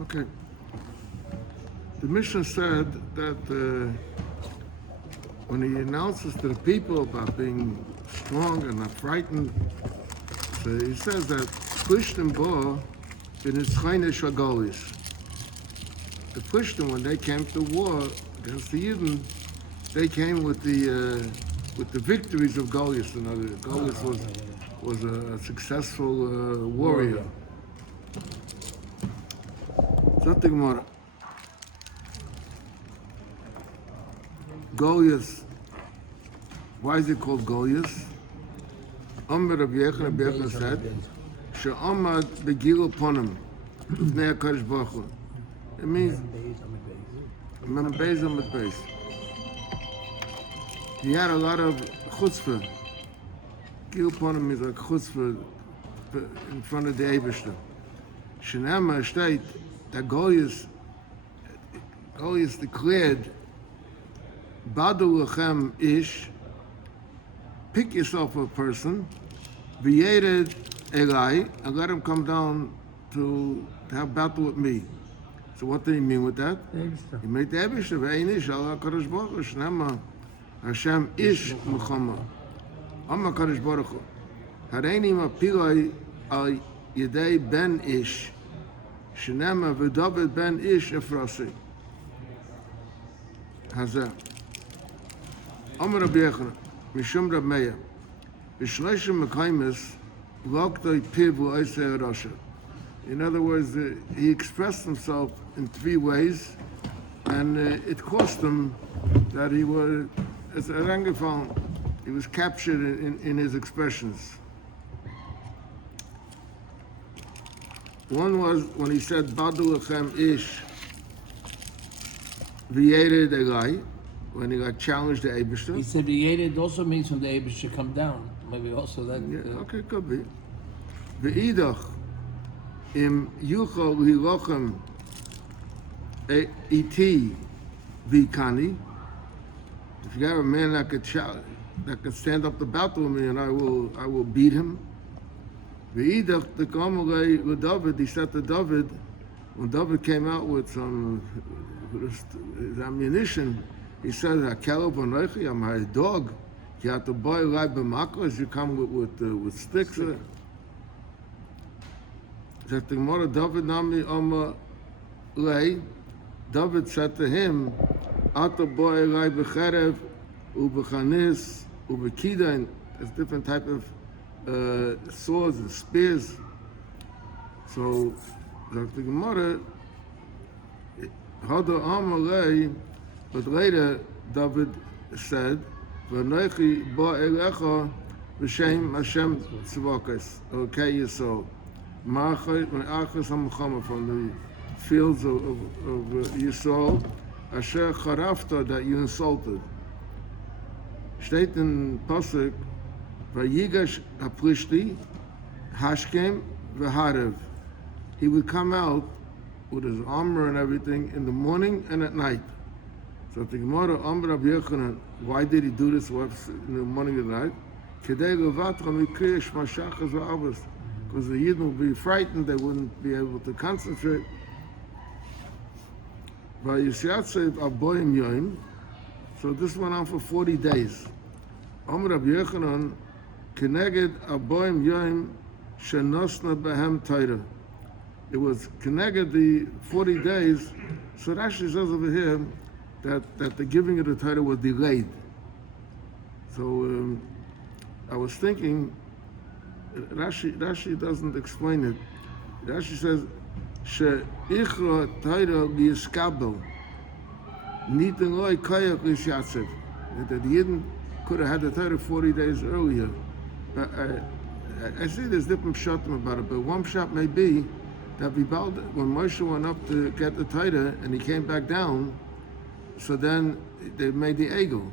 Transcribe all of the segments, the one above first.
Okay. The Mishnah said that when he announces to the people about being strong and not frightened, so he says that Plishtim bo in his Chainish Agolis. The Plishtim, when they came to war against the Yidden, they came with the victories of Goliath. Goliath was a successful warrior. Zot the Gemara. Goliath. Why is it called Goliath? Amr Rabbi Yechon said, "She'amad begil ponim b'nei HaKadosh Baruch Hu." It means Mem Beis Amud Beis. He had a lot of chutzpah. Gil ponim means like chutzpah in front of the Eibishter. Shenema state that Goliath declared, "Badu lechem ish." Pick yourself a person, v'yered elai, and let him come down to have battle with me. So what did he mean with that? He made the Eibishter ve'ein ish al HaKadosh Baruch Hu shnema Hashem ish muchama. Am HaKadosh Baruch Hu hareini mapilai al yedei ben ish shnema v'David ben ish efrasi. Hazeh. Amar Rabbi Yechon. Mishum Rab Meir, B'shleishim Mekaymis, Loktoi Piv L'Oisei Rasha. In other words, he expressed himself in three ways, and it cost him that he was, as a Rangefallen, he was captured in his expressions. One was when he said, Badu Lechem Ish, V'yered Elai, when he got challenged to Eibishter. He said V'yered also means when the Eibishter come down. Maybe also that. Yeah, okay, could be. V'idach im yuchol hilochem iti v'kani. If you have a man that could stand up to battle with me, and I will beat him. V'idach the kamalei with David. He said to David, when David came out with some his ammunition, he said, "Akelov anochi, I'm a dog. You have to buy live b'makos. You come with sticks." That the Gemara David nami Oma lay. David said to him, "Ata boy live b'cherev u'b'chanis u'b'kidain." There's different type of swords and spears. So that the Gemara Hada Oma lay. But later, David said, "V'nochi ba elecha b'shem Hashem tzvakos." Okay, Yisrael. Ma'achas ha'mechama, from the fields of Yisrael, asher charafta, that you insulted. Steht in Pasuk, Vayigash haplishti hashkem v'harev. He would come out with his armor and everything in the morning and at night. So the Gemara, Amr Rabbi Yochanan, why did he do this in the morning and night? Because the Yidden would be frightened, they wouldn't be able to concentrate. So this went on for 40 days. Amr Rabbi Yochanan, Keneged Aboim Yoim Shenosna Behem Torah. It was Keneged the 40 days. So Rashi says over here that the giving of the Torah was delayed. So I was thinking, Rashi doesn't explain it. Rashi says, "She'ichra Torah liyiskabel, nitin loy koyach lishatzev." That the Yidden could have had the Torah 40 days earlier. But I see there's different pshatim about it, but one pshat may be that when Moshe went up to get the Torah and he came back down, so then they made the egel.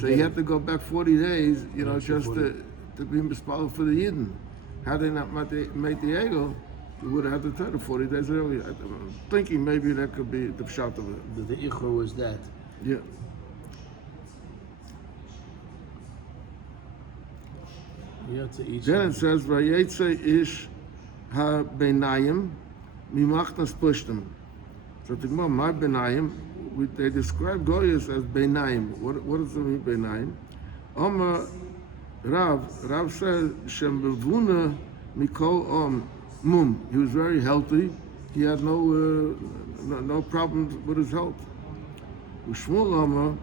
So he had to go back 40 days, just to be mispalled for the Yidden. Had they not made the egel, he would have had the Torah 40 days earlier. I'm thinking maybe that could be the pshat of it. The ichor was that. Yeah. Then it says, Vayetze ish ha-benayim mimachnas pushtim. So the Gemara, my benayim, they describe Goyas as benayim. What does it mean, benayim? Omar Rav said, Shem bevuna mikol mum. He was very healthy. He had no problems with his health. Ushmul Omar,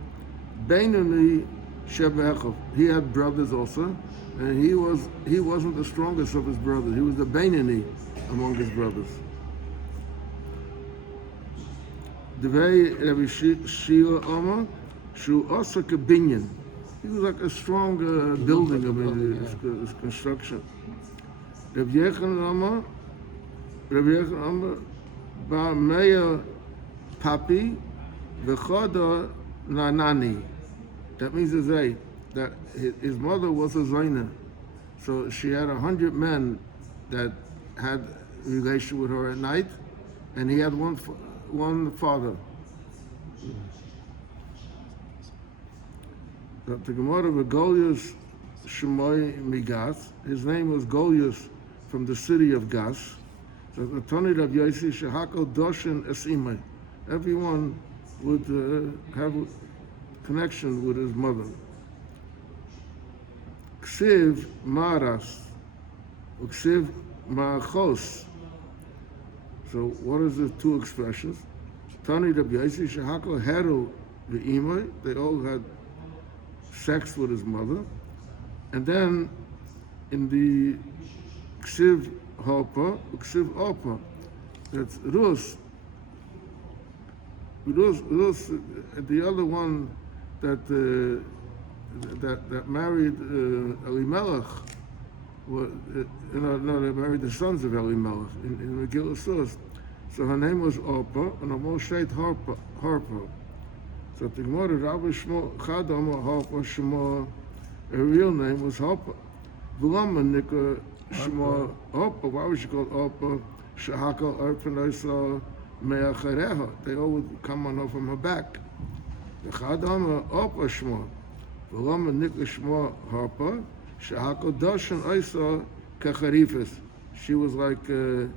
Beinani Shebechov. He had brothers also, and he wasn't the strongest of his brothers. He was the Beinani among his brothers. The way Rabbi Shia Omar, Shu also kabinyan. He was like a strong building of his construction. Rabbi Yechon Omar, Bar Meir Papi, V'choda Nanani. That means to say that his mother was a Zaina. So she had 100 men that had relation with her at night, and he had one father. The Gemara of Goliath Shemoy Migas, his name was Goliath from the city of Gas. So the Tony of Yosi Shahako Doshin Esimai. Everyone would have a connection with his mother. Ksiv Maras, Ksiv Machos. So what is the two expressions? Tani Rabbi Yosi Shahako Heru Ve'imai. They all had sex with his mother. And then in the Ksiv Hopa, Ksiv Opa, that's Rus, the other one that married Elimelech, they married the sons of Elimelech in Megillah Sus. So her name was Orpah, and Amos Sheit Harpa. So the Gemara, Rabbi Shmo Chadam Harpa Shmo, her real name was Harpa. V'lama Nika Shmo Orpah. Why was she called Orpah? Shahakal Arpanoisa Me'achareha. They all would come on her from her back. The Chadam Orpah Shmo. V'lama Nika Shmo Harpa. Shahakal Doshan Oisa Kacharifis. She was like a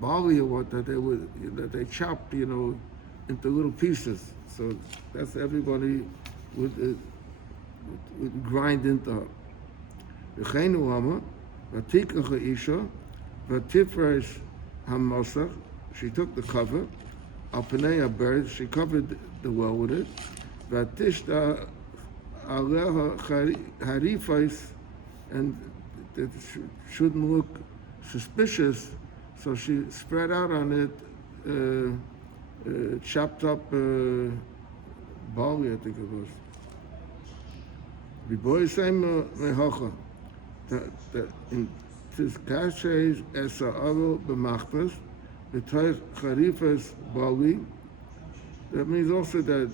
barley or what that they chopped, into little pieces. So that's everybody would grind into her. V'cheinu Hama, v'tikacha isha, v'tifresh hamasach. She took the cover. Al pnei habird, she covered the well with it. V'tishta aleha harifais, and it shouldn't look suspicious. So she spread out on it chopped up barley, I think it was. B'boy same mehacha. That in this kashes es ha'aro b'machtas b'toich charifas barley. That means also that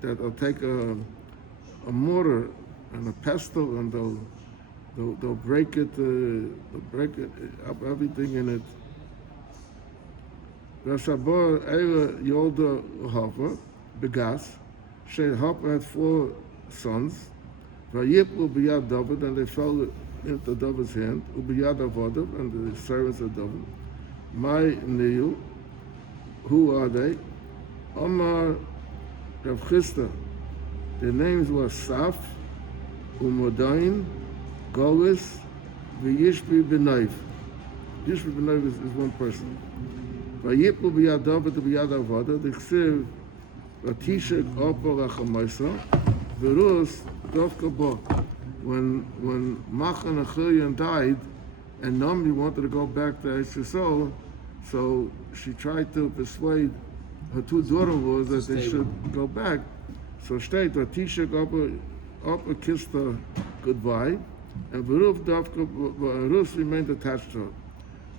they'll take a mortar and a pestle and they'll break it up, everything in it. V'sabar eila yolda Hava begas. Hava had 4 sons. Vayiplu b'yad David, and they fell into David's hand. Ub'yad Avodav, and the servants of David. My Niyu, who are they? Omar Rav Chisda. Their names were Saf, Umodain, Golis, V'yishbi B'naiv. Yishbi B'naiv is one person. Vayiplu b'yad David b'yad Avodav. The Ksiv Vatishek Opa Lachamaisa. V'rus Dovka Bo. When Machan Achilyon died, and Naomi wanted to go back to Yisrael, so she tried to persuade her 2 daughters that they should go back. So state Vatishek Opa kissed her goodbye, and Rus remained attached to her.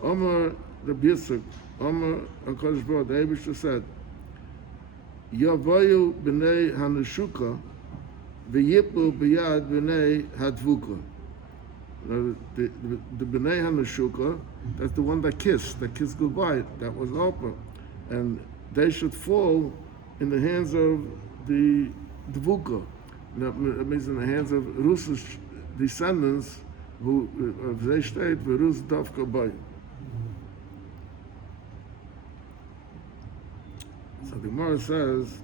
Omar the Yitzchak, Omar HaKadosh Baruch, the Eibusher said, Yavayu b'nei hanushuka, v'yiplu b'yad b'nei hadvuka. The b'nei hanushuka, that's the one that kissed goodbye. That was Oprah, and they should fall in the hands of the dvuka. That means in the hands of Rus's descendants, who of they state Rus Dovka Bay. So the Gemara says,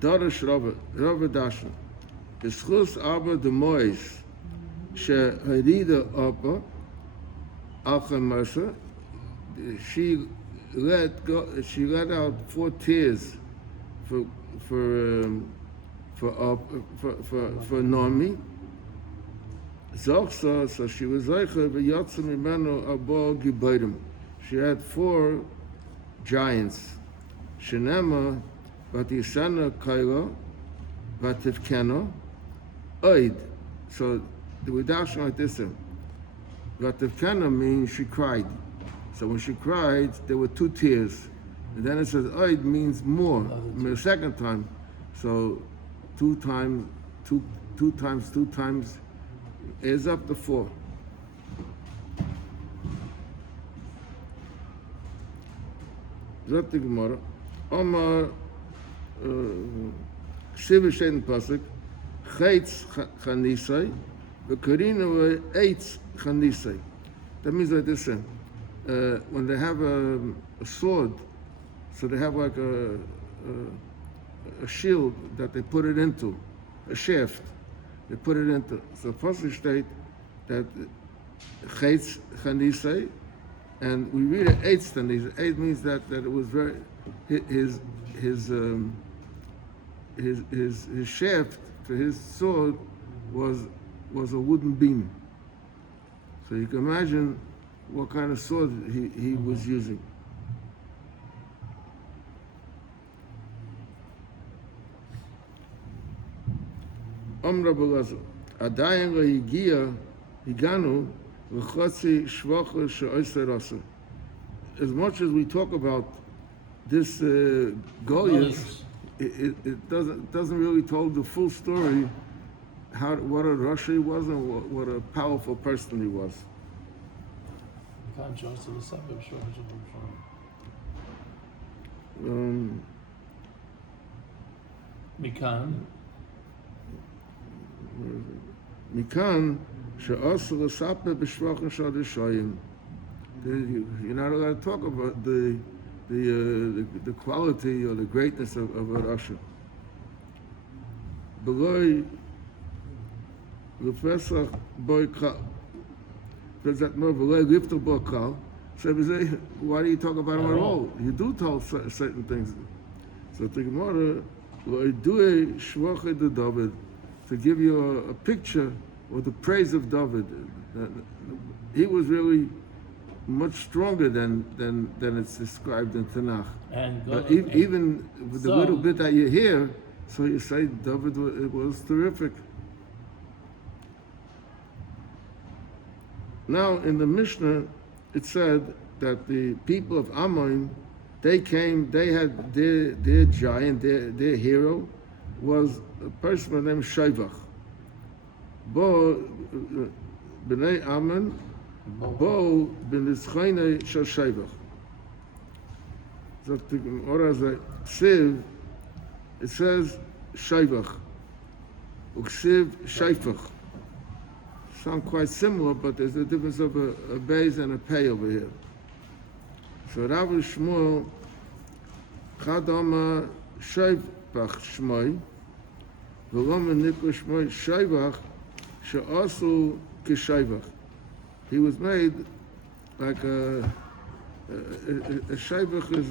Darish Rava Dashan, Ischus Abba de Mois, She Harida Abba, Alchamasa, she let out 4 tears for Naomi. Zochsa, so she was Zeicha v'yatsa mimeno abo gibayrim. She had 4 giants. Shenema vatisana kaila vativkena oid. So the redaction like this: vativkena means she cried. So when she cried, there were 2 tears, and then it says oid means more. The second time, so 2 times, 2 times, 2 times is up to 4. Zot the Gemara. Omar Shiva Shen Pasuk Chaitz Chanisai V'Karina Eitz Chanisai. That means like this: when they have a sword, so they have like a shield that they put it into, a shaft. They put it into. So Pasuk state that Chaitz Chanisai, and we read it Eitz Chanisai. Eitz means that it was very his shaft for his sword was a wooden beam. So you can imagine what kind of sword he was using. Amra Balaza, Adayin Higia Higanu V'Chotzi Shvacha She'oser Rasa. As much as we talk about this Goliath, it doesn't really tell the full story, what a Rasha he was and what a powerful person he was. Mikan she'asur l'sapeh b'shvachim shadishayim. You're not allowed to talk about the quality or the greatness of a Rasha. Beloy l'pesach boy kal. Does that more beloy lifter boy kal? So why do you talk about him at all? You do tell certain things. So the Gemara lo'idui shvachim de David, to give you a picture or the praise of David. He was really much stronger than it's described in Tanakh. But even with the little bit that you hear, so you say David was terrific. Now in the Mishnah, it said that the people of Ammon, they had their giant, their hero, was a person named Shaivach. Bo b'nei Ammon, bo b'nitzchayne shel Shaivach. So the Gemara is like Siv. It says Shaivach, uksiv Shaifach. Sound quite similar, but there's a difference of a beis and a pei over here. So Rav Shmuel Chadama Shaivach Shmoi. He was made like a shaivach is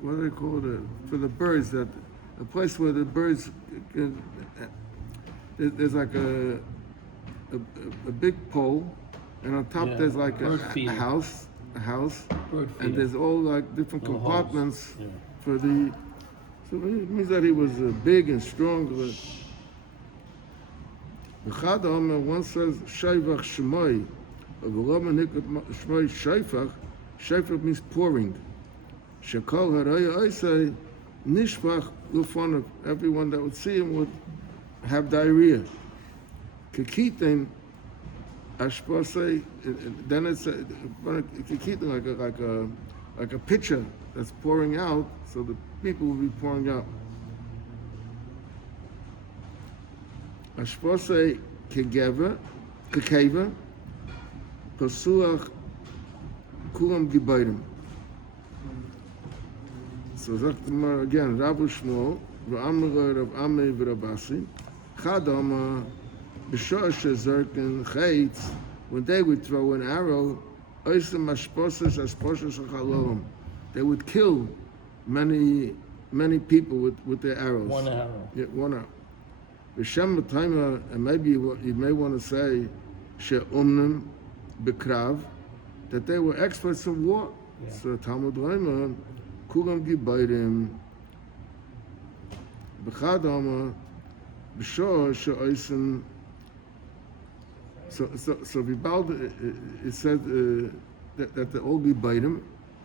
what do they call it for the birds, that a place where the birds there's like a big pole, and on top there's like a house, and there's all like different compartments for the. So it means that he was big and strong. The Chadam once says Shaivach Shemai. Of the Roman Shemai Shaifach. Shaifach means pouring. Shekol Haraya I say Nishpach Lufonov. Everyone that would see him would have diarrhea. Kekitin Ashpasei. Then it's Kekitin like a pitcher that's pouring out. So the people will be pouring out. Ashpose kegeva, pasuach kulam gibayim. So sagt man again, Rav Shmuel, v'amar Rav Amei v'Rabasi, Chadama, b'shor shezerken chayitz, when they would throw an arrow, oisem ashposes achalom, they would kill many people with their arrows. One arrow. Yeah, one arrow. V'shem Taima, and maybe you may want to say, she'umnim bekrav, that they were experts in war. Yeah. So Talmud Reimer, kulam gibayim, b'chadama, b'shor she'oisem. So Vibald, it said that they all gibayim.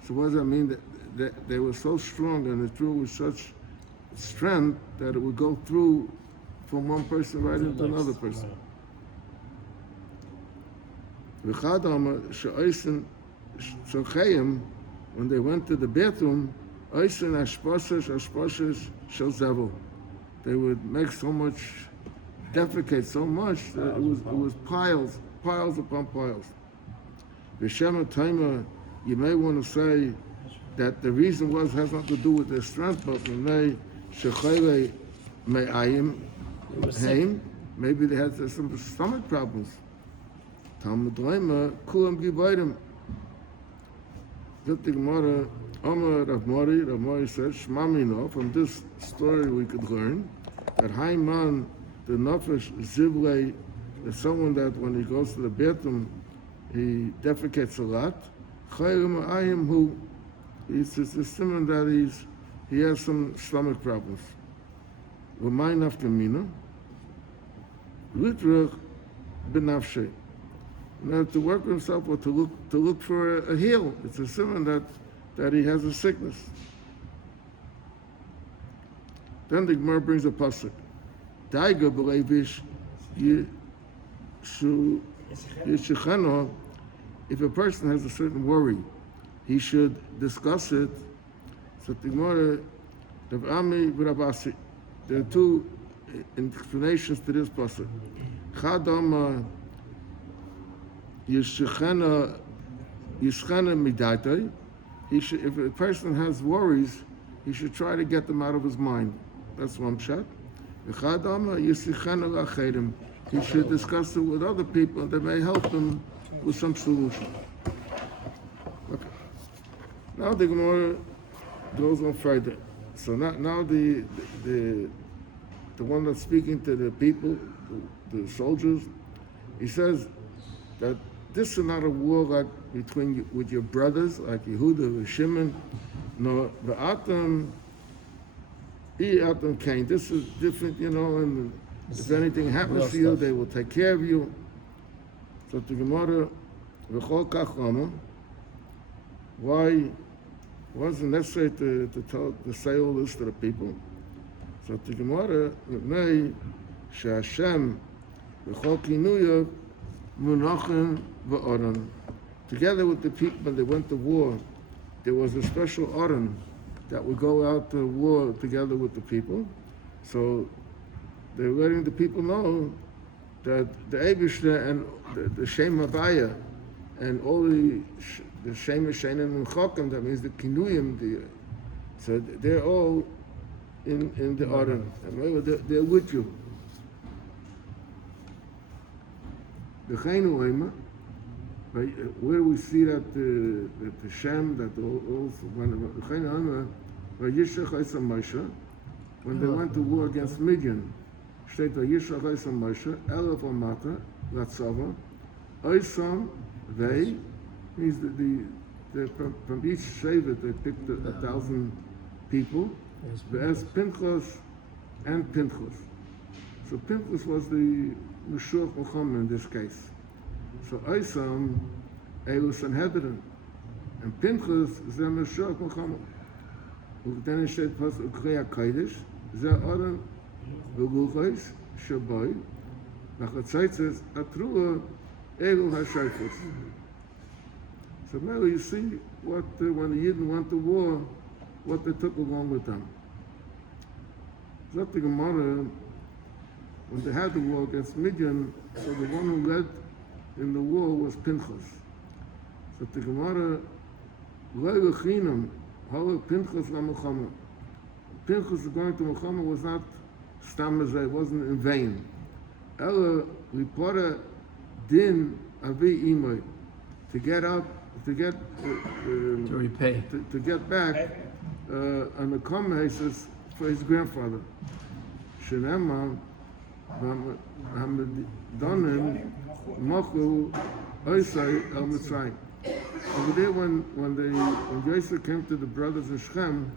So what does that mean? That they were so strong and it drew with such strength that it would go through from one person right into another person. V'chadama she'oisem shochem, when they went to the bathroom, oisem ashposes shel zevel. They would make so much, defecate so much that it was piles upon piles. V'shem Taima, you may want to say that the reason has nothing to do with their strength, but may shechayre me'ayim heim, maybe they had some stomach problems. Talmud Reimer, kulam gibayim. Good Gemara, Amar Rav Mori said, Shmamino, from this story we could learn that Haiman, the Nefesh Zivlei, is someone that when he goes to the bathroom, he defecates a lot. Chayrim Ayim, who it's assuming that he has some stomach problems. V'may nafkamina, Litrach benafshe. Now to work with himself or to look for a heal. It's assuming that he has a sickness. Then the Gemara brings a pasuk. Daiga b'leivish yishachano. If a person has a certain worry, he should discuss it. So the Gemara, Rav Ami v'Rabasi. There are two explanations to this pasuk. Chadam Yishchana midatai. If a person has worries, he should try to get them out of his mind. That's one shot. He should discuss it with other people that may help him with some solution. Okay. Now the Gemara goes on further. So now the one that's speaking to the people, the soldiers, he says that this is not a war like with your brothers, like Yehuda or Shimon. No, the Atam Cain. This is different, and if anything happens to you, they will take care of you. So the Gemara, V'chol kach lama, why wasn't necessary to say all this to the people? So the Gemara, Mepnei she'Hashem v'chol kinuyav munachim v'oran. Together with the people, when they went to war, there was a special oran that would go out to war together with the people. So they're letting the people know that the Eibishter and the Shem Havaya and all the Shem Shein and Chokim, that means the Kinuyim, so they're all in the oran. They're with you. The Chaynu Oima, where we see that the Shem, that also when the Chaynu Oima, when they went to war against Midian, steht Vayishlach Eisam Moshe, Elef Amata, Latzava, Eisam, they, means from each Shevet they picked 1,000 people, as Pinchas and Pinchas. So Pinchas was the Meshuach Muhammad in this case. So Eisam, Elu Sanhedrin, and Pinchas is the Meshuach Muhammad. Then it said, Ukreya Kaidish, Ze Aran, V'luchais, Shabai, Nachatzitzes, Atrua, Elu HaShaifus. So now you see what, when the Yidden went to war, what they took along with them. Zot the Gemara, when they had the war against Midian, so the one who led in the war was Pinchas. So the Gemara, Lo Lechinam, Halo Pinchas La Milchama. Pinchas going to Milchama was not stamazay, wasn't in vain. Ella Lipora Din Avi Imoy, to get up, to get To repay. to get back on the basis for his grandfather. Shenema Hamadonim Mochu Oisai El Mitzrayim. Over there, when Yosef came to the brothers in Shechem,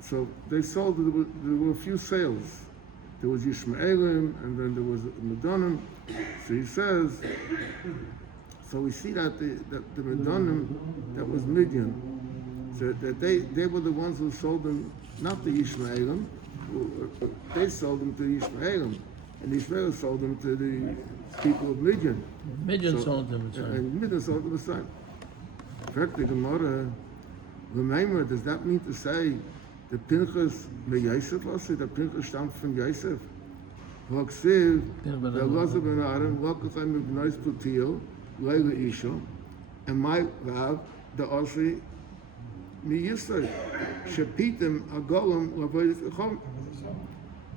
so they sold. There were a few sales. There was Yishmaelim, and then there was Medonim. So he says. So we see that the Medonim, that was Midian. So that they were the ones who sold them, not the Yishmaelim. They sold them to the Yishmaelim, and the Yishmaelim sold them to the people of Midian. Midian sold them. And Midian sold them aside. In fact, the Gemara, remember, does that mean to say that Pinchas me Yosef was? That Pinchas stammt from Yosef? V'aksiv, the Elazar ben Aaron, V'akachem ibnois Putiel, Leila Isha, and my Rav, the Osi, me Yisrael, Shepitim Agolam Lavoyis Echom.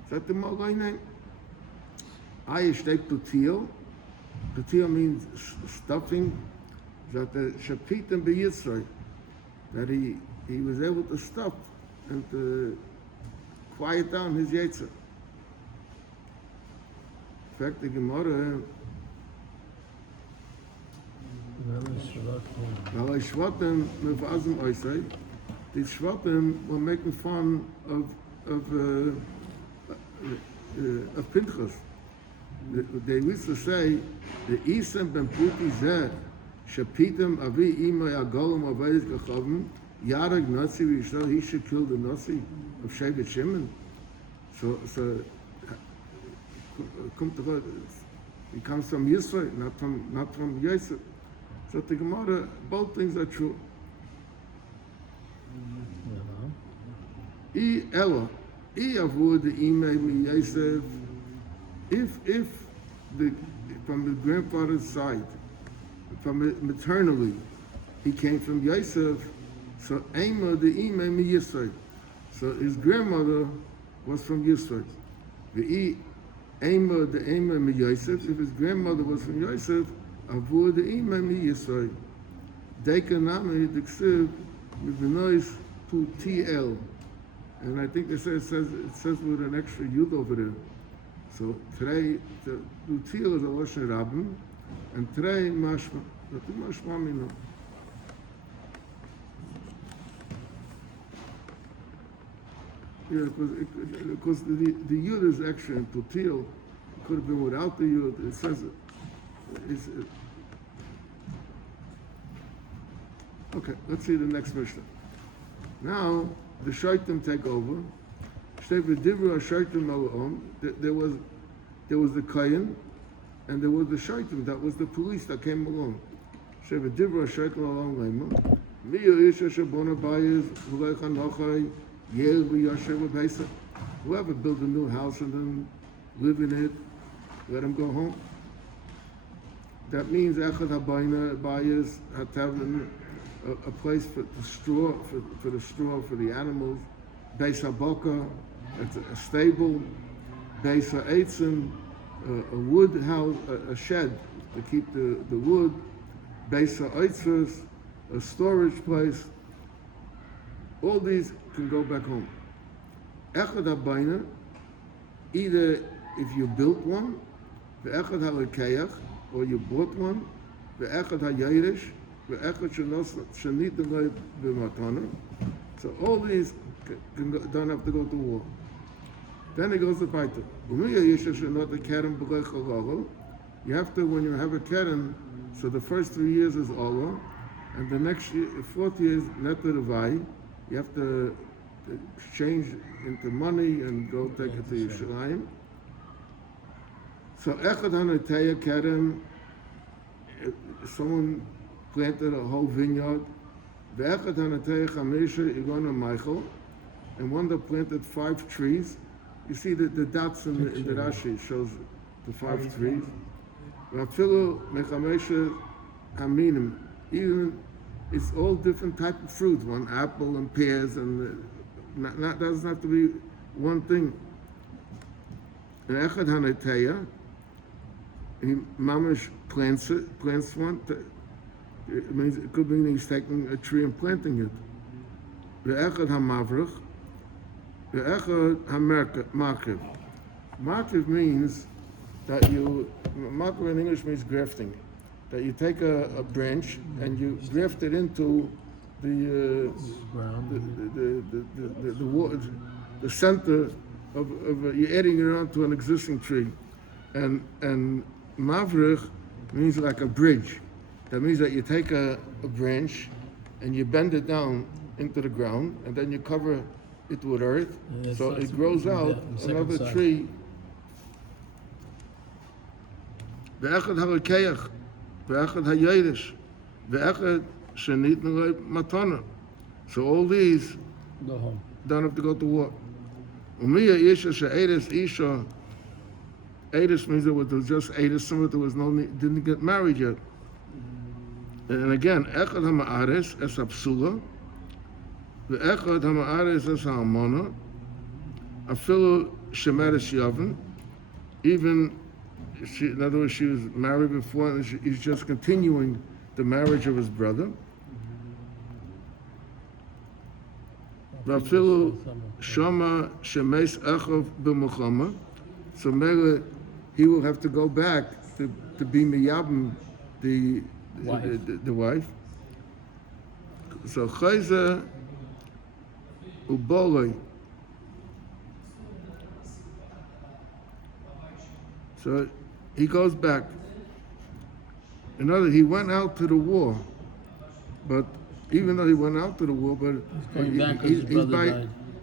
Is that the Malay name? I state Putiel. Putiel means stuffing. That the Shepitim be Yisrael, that he was able to stop and to quiet down his Yetzer. In fact, the Gemara, Nalai Shvatim Mevazim Oisei, these Shvatim were making fun of Pinchas. They used to say, the Isam ben Puti Zeh, Shapitim Avi Imay Agolam Avayis Gachavim, Yarag Nasi Yisrael, he should kill the Nasi of Shevet Shimon. So come to God, he comes from Yisrael, not from Yosef. So the Gemara, both things are true. I Ella, I Avud the Imay Mi Yosef, if from the grandfather's side, from maternally, he came from Yosef, so Ema the Imay mi Yisrael. So his grandmother was from Yisrael. The Ema the Ema mi Yosef, if his grandmother was from Yosef, Avur the Imay mi Yisrael. Deka Nami Diksiv Mibinois to TL. And I think it says with an extra yud over there. So today, the TL is a Lashon Rabbim, and today mashma. But the mashma mino. Yeah, because the yud is extra in Tutil. It could have been without the yud. It says it's okay. Let's see the next Mishnah. Now the shaitim take over. There was the Kayan, and there was the Shaitim, that was the police that came along. Whoever built a new house and then live in it, let him go home. That means Echad HaBayna Bayis had to have a place for the straw, for the animals. Beis HaBoka, it's a stable. Beis HaEitzim, a wood house, a shed to keep the wood. Beis HaEitzos, a storage place. All these can go back home. Echad HaBayna, either if you built one, the Echad HaLekeach, or you bought one, the Echad HaYerish, the Echad Shenitim B'matana. So all these don't have to go to war. Then it goes to Paita. You have to, when you have a keren, so the first 3 years is Allah, and the next year, 4th year is Netter Vai. You have to exchange into money and go take it to Yerushalayim. So Echad HaNoteya keren, someone planted a whole vineyard, Ve'echad hanatei chamisha igona Michael, and one that planted 5 trees. You see the dots in the Rashi shows the 5 trees. Ve'afilu mechamesha haminim, even it's all different type of fruit. One apple and pears, and not doesn't have to be one thing. Ve'echad hanatei, he mamish plants one. It means it could mean he's taking a tree and planting it. Ve'echad hamavrich, ve'echad hamarkiv. Markiv means that markiv in English means grafting. That you take a branch and you graft it into the water, the center of you're adding it onto an existing tree, and mavrich means like a bridge. That means that you take a branch and you bend it down into the ground, and then you cover it with earth, so it grows out another tree. Ve'echad harakeach, ve'echad hayedesh, ve'echad shenitnu lo matana. So all these Go home. don't have to go to war. Umiya isha she'edes isha. Edes means there was just Edes, someone that was didn't get married yet. And again, echad hama'ares es hapsula, ve'echad hama'ares es ha'amona, afilu shemeres yavin, even in other words, she was married before, and he's just continuing the marriage of his brother. Vafilu shama shemes echov b'muchama, so maybe he will have to go back to be miyabim the wife. So chayza uboloi. So he goes back. In other, he went out to the war, but even though he went out to the war, but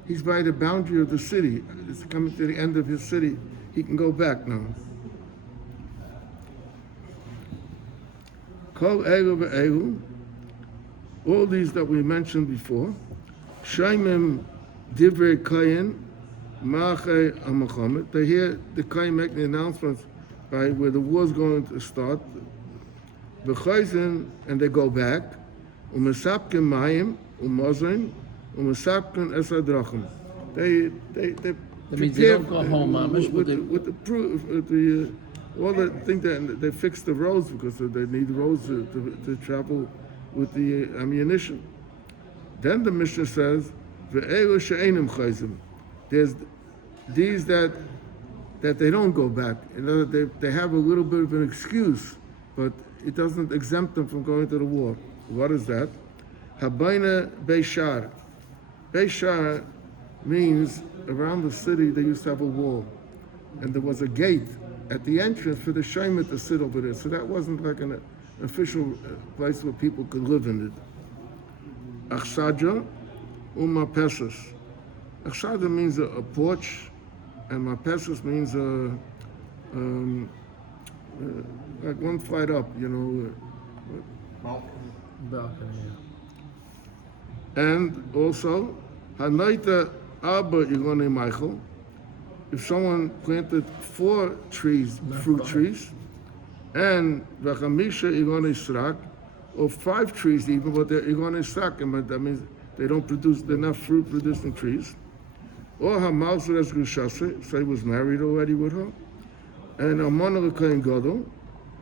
he's by the boundary of the city. It's coming to the end of his city. He can go back now. Kol elu ve'elu, all these that we mentioned before, shaymim divrei kayin ma'achei ha'machamet. They hear the kayin make the announcements by where the war's going to start. V'chayzin, and they go back. U'mesapkin mayim u'mozin u'mesapkin es hadrachim. They That means they don't go home, Mamish, with the proof, all the thing that they fix the roads because they need roads to travel with the ammunition. Then the Mishnah says, "Ve'elu she'enim chayzim." There's these that they don't go back. In other words, they have a little bit of an excuse, but it doesn't exempt them from going to the war. What is that? Habayna Beishar. Beishar means around the city they used to have a wall, and there was a gate at the entrance for the shaymet to sit over there. So that wasn't like an official place where people could live in it. Achsadja u'mapesas. Achsadja means a porch, and mapesas means like one flight up, Balcony. And also, hanaita Abba Yigone Michael, if someone planted 4 trees, fruit trees, and Vachamisha Yigone Srak, or 5 trees even, but they're Yigone Srak, but that means they're not fruit producing trees. Or Hamalzer es Gushase, so he was married already with her, and Amana L'Kain Gadol,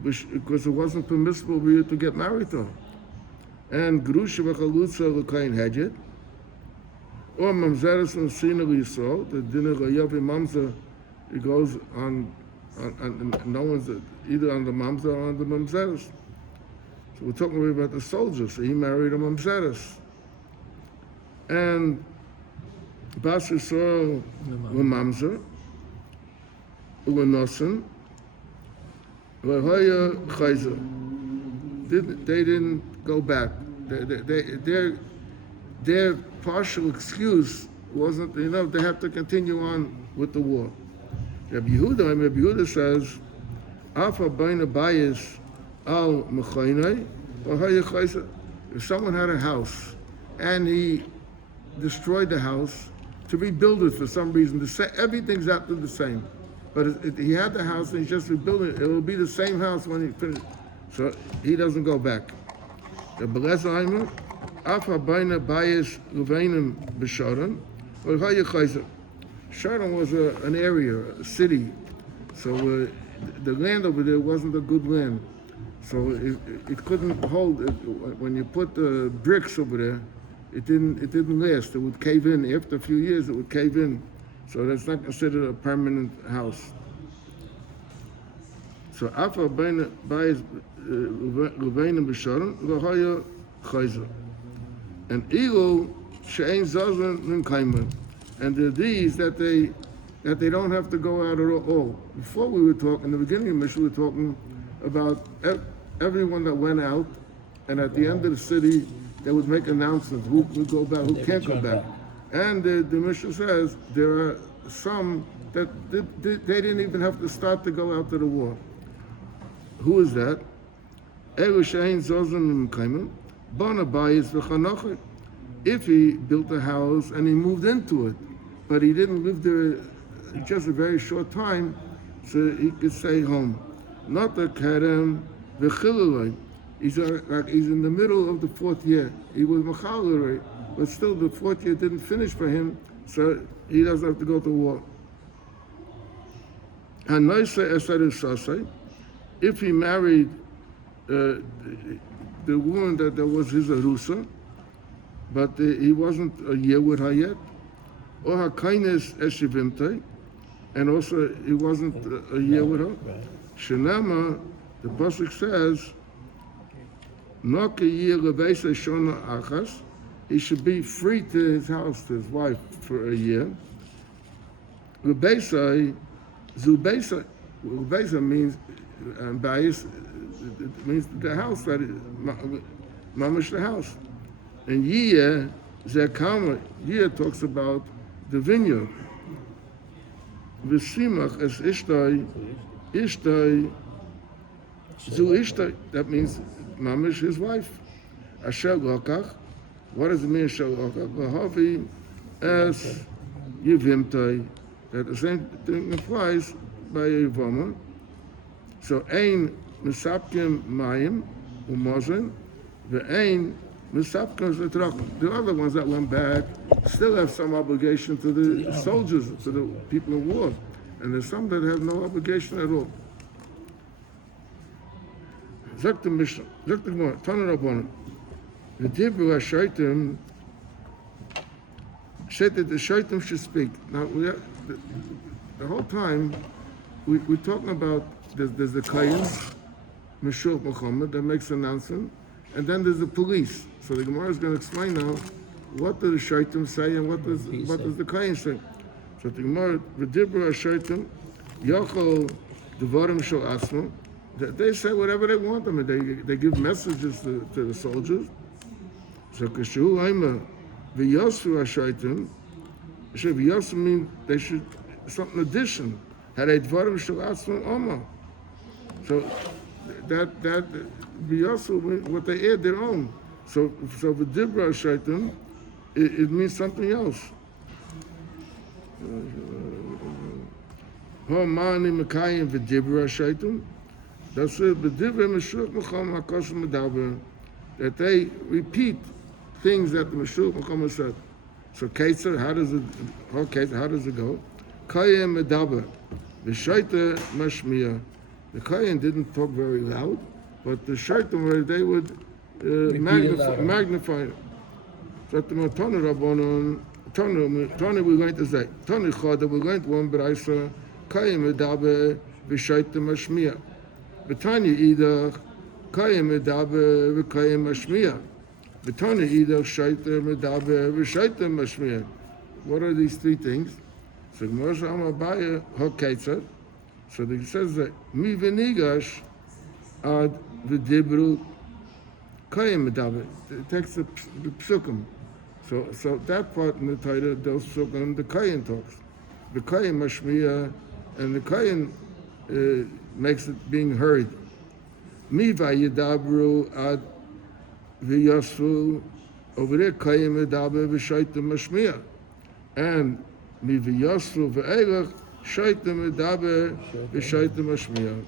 because it wasn't permissible for you to get married to her. And Grusha Vachalutza L'Kain Hedjet, or Mamzeres and Sina Yisrael, the dinner Yavi Mamzer, it goes on no one's either on the Mamzer or on the Mamzeres. So we're talking about the soldier, so he married a Mamzeres. And Bas Yisrael were Mamzer, were Nosen, were Hoya Chayzer. They didn't go back. Their partial excuse wasn't enough. They have to continue on with the war. Rabbi Yehuda says, "Afa baina bayis al mechaynai, or hayachaysa." If someone had a house and he destroyed the house to rebuild it for some reason. Everything's exactly the same. But he had the house and he's just rebuilding it. It will be the same house when he finished. So he doesn't go back. The Belezheimer, Afa Baina Bayis Ruvenim B'Sharon, or Chaya Chayzer. Sharon was an area, a city. So the land over there wasn't a good land. So it couldn't hold. When you put the bricks over there, it didn't last. It would cave in. After a few years, it would cave in. So that's not considered a permanent house. So Afa Baina Bayis Ruvenim B'Sharon, V'Chaya Chayzer. And Elu She'ein Zazen Nimkaimer. And there are these that they don't have to go out at all. Before we were talking, in the beginning of Mishnah, we were talking about everyone that went out, and at the end of the city, they would make announcements, who could go back, who can't go back. And the Mishnah says there are some that they didn't even have to start to go out to the war. Who is that? If he built a house and he moved into it, but he didn't live there just a very short time, so he could stay home. Not the Kerem, the Chilulay. He's in the middle of the 4th year. He was Machaluray, but still the 4th year didn't finish for him, so he doesn't have to go to war. If he married the woman that was his Arusa, but he wasn't a year with her yet, or HaKainis Eshivimte, and also he wasn't a year with her. Shenama, the pasuk says, Nok a year lebeisa shona achas, he should be free to his house, to his wife, for a year. Lebeisa, Zubeisa, Lebeisa means, Bayis, it means the house, that mamish the house. And Yiyah, Zekama, Yiyah talks about the vineyard. V'simach es ishtai, zu ishtai, that means mamish, his wife. Asher lokach, what does it mean, asher lokach? V'havi es yivimtai, that the same thing applies by Yivama. So ein misapkim mayim umozen, ve'ein misapkim zetrachim. The other ones that went back still have some obligation to the soldiers, to the people in war. And there's some that have no obligation at all. Zok the Mishnah, Zok the Gemara, Tana Rabbanan. The Dibur HaShaitim said that the Shaitim should speak. Now, the whole time, we're talking about, there's the Kayin, Meshur Muhammad, that makes an announcement, and then there's the police. So the Gemara is going to explain now, what do the Shaitim say and what does the Kayin say? So the Gemara, V'dibur HaShaitim, Yochel Devarim Shel Asma, they say whatever they want them, and they give messages to the soldiers. So Kashu Haima, V'yosu HaShaitim, V'yosu means they should, something addition. Had a Devarim Shel Asma Oma. So that V'yosu, what they add their own. So V'dibur HaShaitim, it means something else. Ha'mani Mekayim V'dibur HaShaitim. That's it. That they repeat things that the Meshur Muhammad said. So Ketzar, how does it go? Kayim Medaber, the Shaita Mashmiya. The Kayim didn't talk very loud, but the Shaitim, they would magnify it. So the Tana Rabbanon, Tana we're going to say, Tana Chada, we're going to one B'raisa, Kayim Medaber, the Shaita Mashmiya. B'tanya idach kayim medaber v'kayim mashmiya. B'tanya idach shaita medaber v'shaita mashmiya. What are these three things? So Gemara Amabaya HaKetzad. So it says that mi v'nigash ad v'dibru kayim medaber. It takes the psukim. So that part in the title, those psukim, the kayim talks. The kayim mashmiya and the kayim makes it being heard. Mi vayidabru ad v'yasfu over there, Kayim Medaber v'Shaitim Mashmiya. And Mi v'Yosru v'Eilach, Shaitim Medaber v'Shaitim Mashmiya.